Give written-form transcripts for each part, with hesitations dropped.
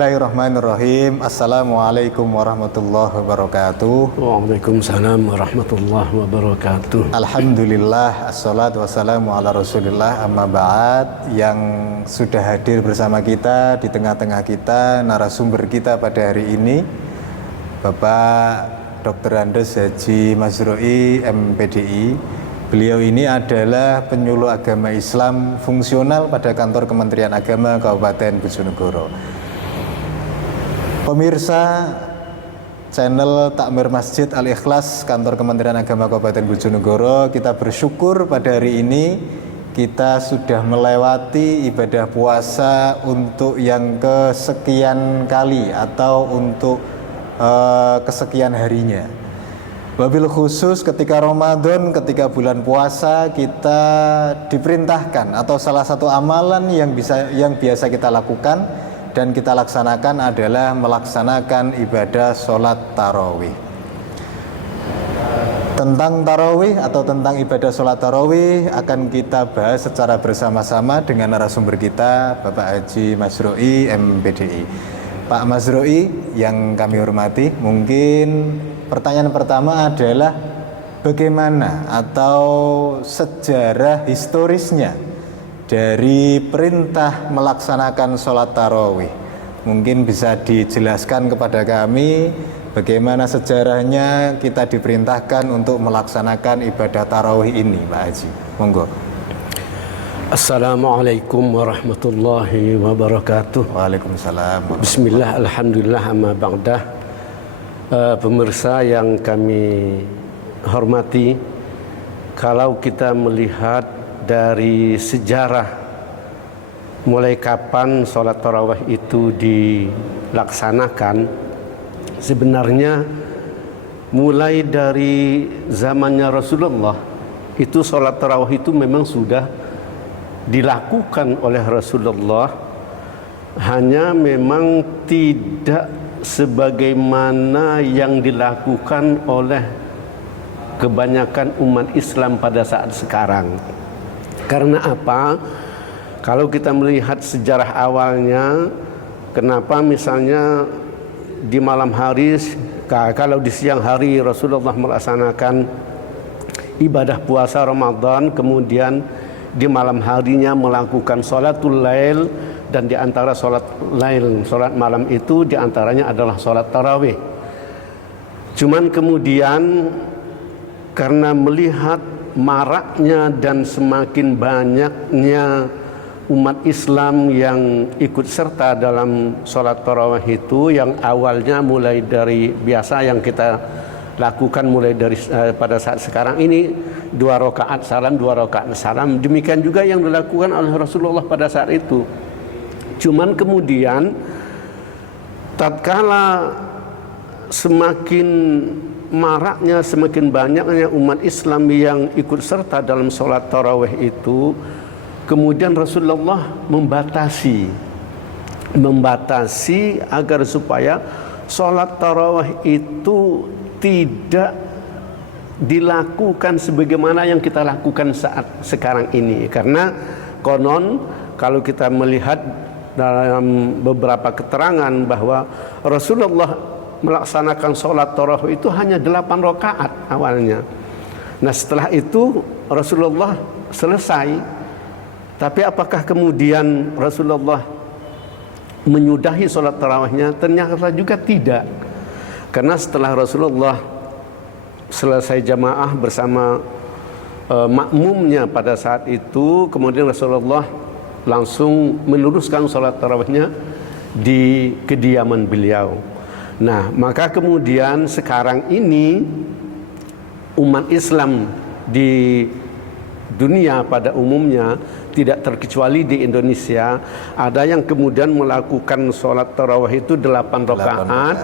Bismillahirrahmanirrahim. Assalamualaikum warahmatullahi wabarakatuh. Waalaikumsalam warahmatullahi wabarakatuh. Alhamdulillah, assalatu wassalamu ala rasulillah, amma ba'd. Yang sudah hadir bersama kita, di tengah-tengah kita, narasumber kita pada hari ini, Bapak Dr. Andes Haji Mazrui, MPDI. Beliau ini adalah penyuluh agama Islam fungsional pada kantor Kementerian Agama Kabupaten Bojonegoro. Pemirsa channel Takmir Masjid Al-Ikhlas kantor Kementerian Agama Kabupaten Bojonegoro, kita bersyukur pada hari ini kita sudah melewati ibadah puasa untuk yang kesekian kali atau untuk kesekian harinya. Wabil khusus ketika Ramadan, ketika bulan puasa, kita diperintahkan atau salah satu amalan yang biasa kita lakukan dan kita laksanakan adalah melaksanakan ibadah sholat tarawih. Tentang tarawih atau tentang ibadah sholat tarawih akan kita bahas secara bersama-sama dengan narasumber kita, Bapak Haji Mazrui, MPDI. Pak Mazrui yang kami hormati, mungkin pertanyaan pertama adalah bagaimana atau sejarah historisnya dari perintah melaksanakan sholat tarawih. Mungkin bisa dijelaskan kepada kami bagaimana sejarahnya kita diperintahkan untuk melaksanakan ibadah tarawih ini, Pak Haji. Monggo. Assalamualaikum warahmatullahi wabarakatuh. Waalaikumsalam. Bismillah, alhamdulillah, amma ba'dah. Pemirsa yang kami hormati, kalau kita melihat dari sejarah mulai kapan sholat tarawih itu dilaksanakan, sebenarnya mulai dari zamannya Rasulullah itu sholat tarawih itu memang sudah dilakukan oleh Rasulullah, hanya memang tidak sebagaimana yang dilakukan oleh kebanyakan umat Islam pada saat sekarang. Karena apa? Kalau kita melihat sejarah awalnya, kenapa misalnya di malam hari, kalau di siang hari Rasulullah melaksanakan ibadah puasa Ramadan, kemudian di malam harinya melakukan sholatul lail, dan di antara sholat lail, sholat malam itu di antaranya adalah sholat tarawih. Cuman kemudian karena melihat maraknya dan semakin banyaknya umat Islam yang ikut serta dalam sholat tarawih itu, yang awalnya mulai dari biasa yang kita lakukan mulai dari pada saat sekarang ini 2 rakaat salam, 2 rakaat salam, demikian juga yang dilakukan oleh Rasulullah pada saat itu. Cuman kemudian tatkala semakin maraknya, semakin banyaknya umat Islam yang ikut serta dalam sholat tarawih itu, kemudian Rasulullah membatasi agar supaya sholat tarawih itu tidak dilakukan sebagaimana yang kita lakukan saat sekarang ini. Karena konon kalau kita melihat dalam beberapa keterangan bahwa Rasulullah melaksanakan sholat tarawih itu hanya 8 rakaat awalnya. Nah, setelah itu Rasulullah selesai. Tapi apakah kemudian Rasulullah menyudahi sholat tarawihnya? Ternyata juga tidak. Karena setelah Rasulullah selesai jamaah bersama makmumnya pada saat itu, kemudian Rasulullah langsung meluruskan sholat tarawihnya di kediaman beliau. Nah, maka kemudian sekarang ini umat Islam di dunia pada umumnya, tidak terkecuali di Indonesia, ada yang kemudian melakukan sholat tarawih itu 8 rakaat,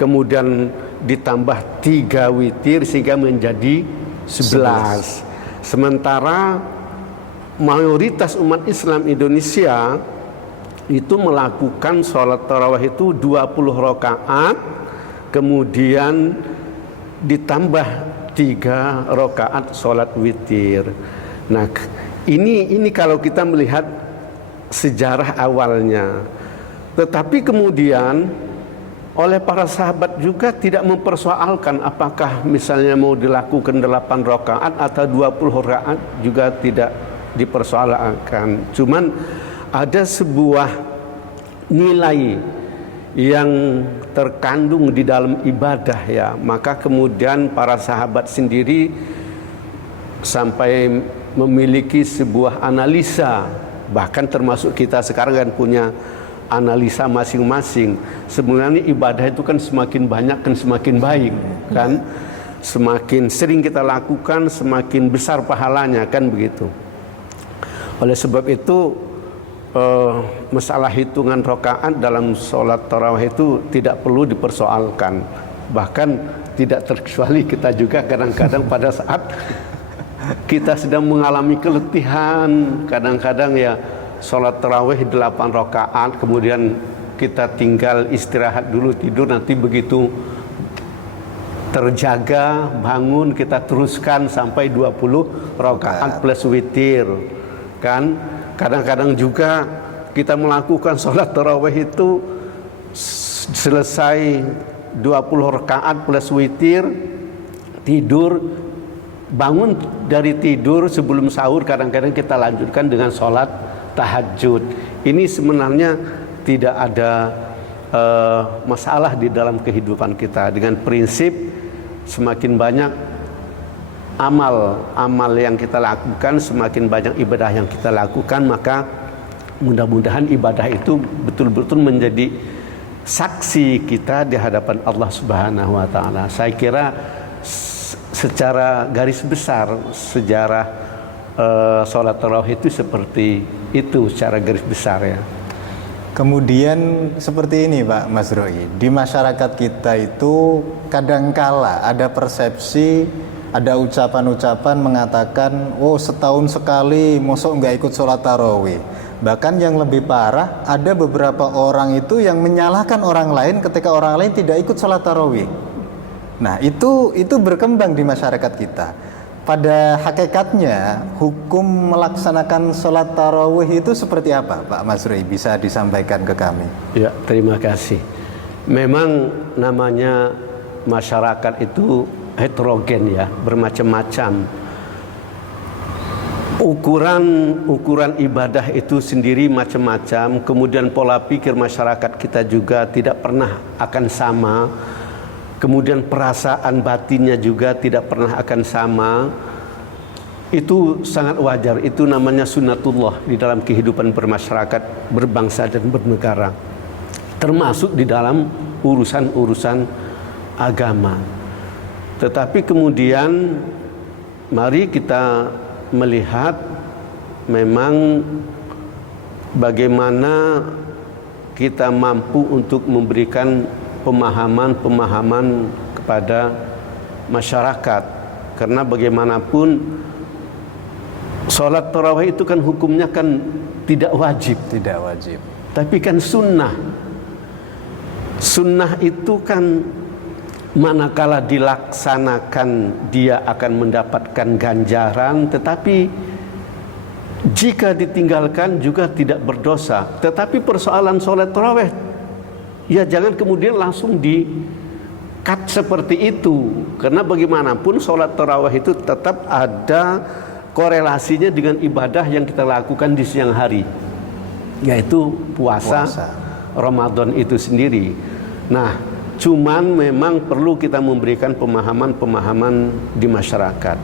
kemudian ditambah 3 witir sehingga menjadi 11. Sementara mayoritas umat Islam Indonesia itu melakukan sholat tarawih itu 20 rakaat, kemudian ditambah 3 rakaat sholat witir. Nah, ini kalau kita melihat sejarah awalnya. Tetapi kemudian oleh para sahabat juga tidak mempersoalkan apakah misalnya mau dilakukan 8 rakaat atau 20 rakaat, juga tidak dipersoalkan. Cuman ada sebuah nilai yang terkandung di dalam ibadah ya, maka kemudian para sahabat sendiri sampai memiliki sebuah analisa, bahkan termasuk kita sekarang kan punya analisa masing-masing. Sebenarnya ibadah itu kan semakin banyak kan semakin baik kan, semakin sering kita lakukan semakin besar pahalanya kan begitu. Oleh sebab itu masalah hitungan rakaat dalam sholat tarawih itu tidak perlu dipersoalkan. Bahkan tidak terkecuali kita juga kadang-kadang pada saat kita sedang mengalami keletihan, kadang-kadang ya sholat tarawih 8 rakaat, kemudian kita tinggal istirahat dulu, tidur, nanti begitu terjaga bangun kita teruskan sampai 20 rakaat plus witir kan. Kadang-kadang juga kita melakukan sholat tarawih itu selesai 20 rakaat plus witir, tidur, bangun dari tidur sebelum sahur, kadang-kadang kita lanjutkan dengan sholat tahajud. Ini sebenarnya tidak ada masalah di dalam kehidupan kita, dengan prinsip semakin banyak amal yang kita lakukan, semakin banyak ibadah yang kita lakukan, maka mudah-mudahan ibadah itu betul-betul menjadi saksi kita di hadapan Allah Subhanahu wa taala. Saya kira secara garis besar sejarah sholat tarawih itu seperti itu secara garis besar ya. Kemudian seperti ini Pak Masroi, di masyarakat kita itu kadangkala ada persepsi, ada ucapan-ucapan mengatakan, oh setahun sekali mosok nggak ikut sholat tarawih. Bahkan yang lebih parah, ada beberapa orang itu yang menyalahkan orang lain ketika orang lain tidak ikut sholat tarawih. Nah itu berkembang di masyarakat kita. Pada hakikatnya hukum melaksanakan sholat tarawih itu seperti apa Pak Masroi? Bisa disampaikan ke kami? Ya, terima kasih. Memang namanya masyarakat itu heterogen ya, bermacam-macam. Ukuran ibadah itu sendiri macam-macam. Kemudian pola pikir masyarakat kita juga tidak pernah akan sama. Kemudian perasaan batinnya juga tidak pernah akan sama. Itu sangat wajar. Itu namanya sunnatullah di dalam kehidupan bermasyarakat, berbangsa dan bernegara, termasuk di dalam urusan-urusan agama. Tetapi kemudian mari kita melihat memang bagaimana kita mampu untuk memberikan pemahaman kepada masyarakat. Karena bagaimanapun sholat tarawih itu kan hukumnya kan tidak wajib. Tidak wajib. Tapi kan sunnah. Sunnah itu kan manakala dilaksanakan dia akan mendapatkan ganjaran, tetapi jika ditinggalkan juga tidak berdosa. Tetapi persoalan sholat tarawih, ya jangan kemudian langsung di-cut seperti itu. Karena bagaimanapun sholat tarawih itu tetap ada korelasinya dengan ibadah yang kita lakukan di siang hari, yaitu puasa. Ramadan itu sendiri. Nah, cuman memang perlu kita memberikan pemahaman di masyarakat.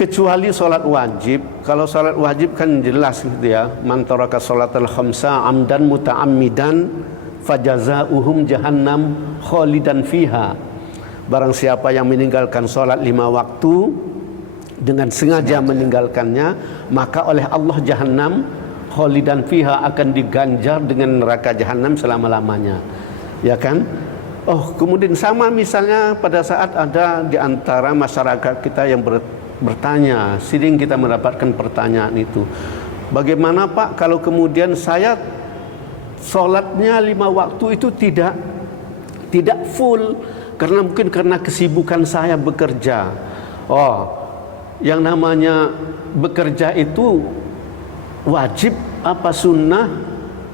Kecuali sholat wajib. Kalau sholat wajib kan jelas gitu ya. Man taraka sholatal khamsa amdan muta'ammidan fajazauhum jahannam khalidan fiha. Barang siapa yang meninggalkan sholat 5 waktu dengan sengaja meninggalkannya, maka oleh Allah jahannam khalidan fiha, akan diganjar dengan neraka jahannam selama-lamanya. Ya kan? Oh, kemudian sama misalnya pada saat ada di antara masyarakat kita yang bertanya, sering kita mendapatkan pertanyaan itu. Bagaimana Pak kalau kemudian saya sholatnya 5 waktu itu tidak full karena mungkin karena kesibukan saya bekerja. Oh, yang namanya bekerja itu wajib apa sunnah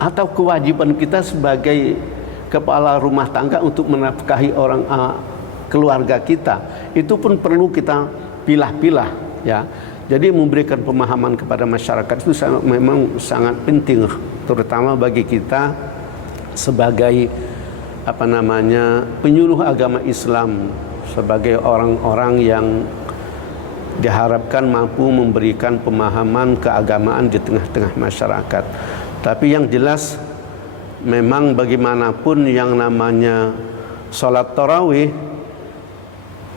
atau kewajiban kita sebagai kepala rumah tangga untuk menafkahi orang keluarga kita, itu pun perlu kita pilah-pilah ya. Jadi memberikan pemahaman kepada masyarakat itu memang sangat penting, terutama bagi kita sebagai penyuluh agama Islam, sebagai orang-orang yang diharapkan mampu memberikan pemahaman keagamaan di tengah-tengah masyarakat. Tapi yang jelas memang bagaimanapun yang namanya sholat tarawih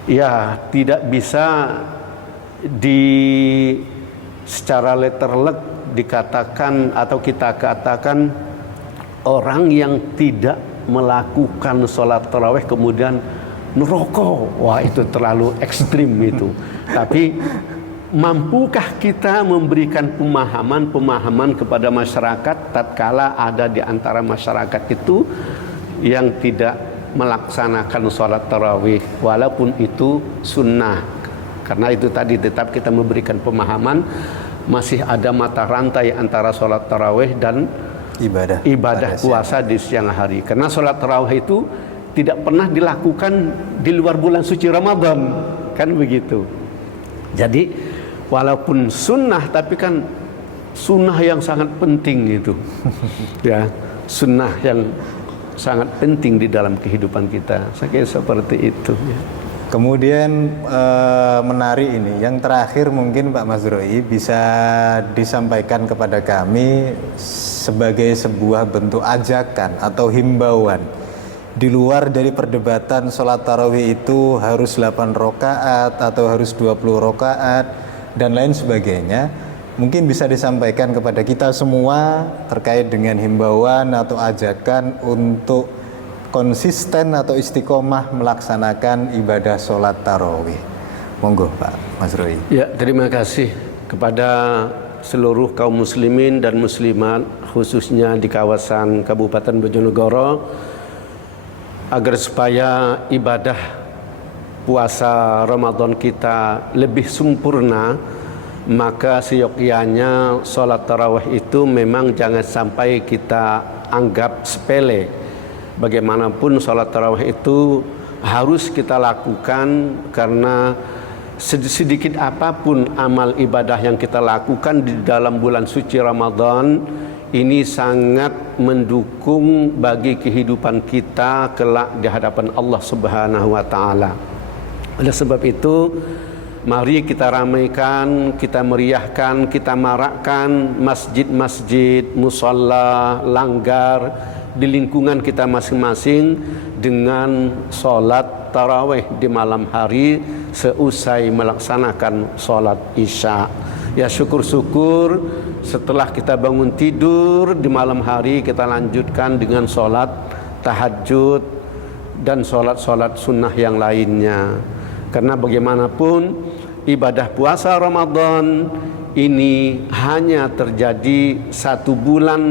ya tidak bisa secara letterlek dikatakan atau kita katakan orang yang tidak melakukan sholat tarawih kemudian neraka. Wah, itu terlalu ekstrim itu. Tapi mampukah kita memberikan pemahaman kepada masyarakat tatkala ada di antara masyarakat itu yang tidak melaksanakan sholat tarawih walaupun itu sunnah? Karena itu tadi tetap kita memberikan pemahaman, masih ada mata rantai antara sholat tarawih dan ibadah puasa di siang hari. Karena sholat tarawih itu tidak pernah dilakukan di luar bulan suci Ramadan, kan begitu. Jadi walaupun sunnah, tapi kan sunnah yang sangat penting itu ya, sunnah yang sangat penting di dalam kehidupan kita. Saya kira seperti itu ya. Kemudian menarik ini, yang terakhir mungkin Pak Mazrui bisa disampaikan kepada kami sebagai sebuah bentuk ajakan atau himbauan di luar dari perdebatan sholat tarawih itu harus 8 rakaat atau harus 20 rakaat dan lain sebagainya. Mungkin bisa disampaikan kepada kita semua terkait dengan himbauan atau ajakan untuk konsisten atau istiqomah melaksanakan ibadah sholat tarawih. Monggo Pak Mazrui. Ya, terima kasih kepada seluruh kaum muslimin dan muslimat khususnya di kawasan Kabupaten Bojonegoro, agar supaya ibadah puasa Ramadan kita lebih sempurna, maka seyogyanya sholat tarawih itu memang jangan sampai kita anggap sepele. Bagaimanapun sholat tarawih itu harus kita lakukan, karena sedikit apapun amal ibadah yang kita lakukan di dalam bulan suci Ramadan ini sangat mendukung bagi kehidupan kita kelak di hadapan Allah Subhanahu wa taala. Oleh sebab itu, mari kita ramaikan, kita meriahkan, kita marakkan masjid-masjid, musalla, langgar di lingkungan kita masing-masing dengan sholat tarawih di malam hari seusai melaksanakan sholat isya. Ya, syukur-syukur setelah kita bangun tidur di malam hari kita lanjutkan dengan sholat tahajud dan sholat-sholat sunnah yang lainnya. Karena bagaimanapun ibadah puasa Ramadan ini hanya terjadi 1 bulan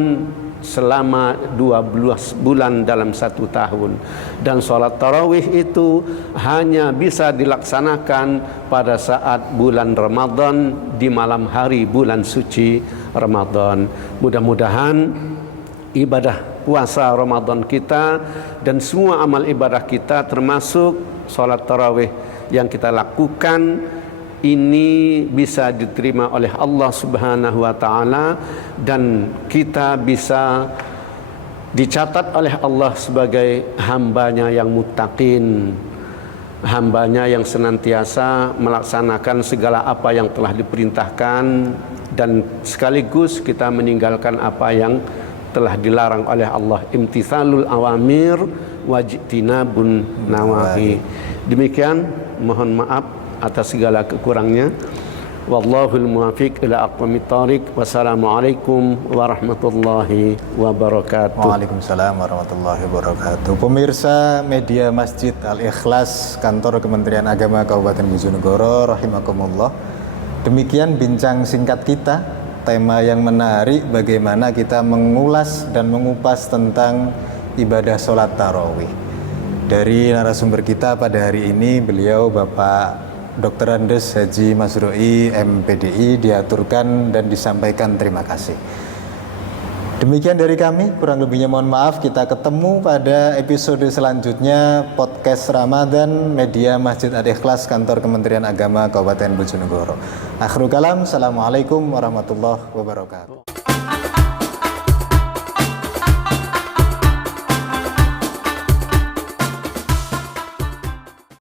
selama 12 bulan dalam 1 tahun, dan sholat tarawih itu hanya bisa dilaksanakan pada saat bulan Ramadan di malam hari bulan suci Ramadan. Mudah-mudahan ibadah puasa Ramadan kita dan semua amal ibadah kita termasuk sholat tarawih yang kita lakukan ini bisa diterima oleh Allah Subhanahu wa taala dan kita bisa dicatat oleh Allah sebagai hambanya yang muttaqin, hambanya yang senantiasa melaksanakan segala apa yang telah diperintahkan dan sekaligus kita meninggalkan apa yang telah dilarang oleh Allah. Imtithalul awamir wajtinabun nawahi. Demikian, mohon maaf atas segala kekurangnya. Wallahul muwaffiq ila aqwamit thoriq. Wassalamualaikum warahmatullahi wabarakatuh. Waalaikumsalam warahmatullahi wabarakatuh. Pemirsa media Masjid Al-Ikhlas, Kantor Kementerian Agama Kabupaten Bojonegoro, rahimakumullah. Demikian bincang singkat kita, tema yang menarik bagaimana kita mengulas dan mengupas tentang ibadah sholat tarawih. Dari narasumber kita pada hari ini, beliau Bapak Dr. Andes Haji Mazrui MPDI, diaturkan dan disampaikan terima kasih. Demikian dari kami, kurang lebihnya mohon maaf. Kita ketemu pada episode selanjutnya podcast Ramadan Media Masjid Al-Ikhlas Kantor Kementerian Agama Kabupaten Bojonegoro. Akhirul kalam, assalamualaikum warahmatullahi wabarakatuh.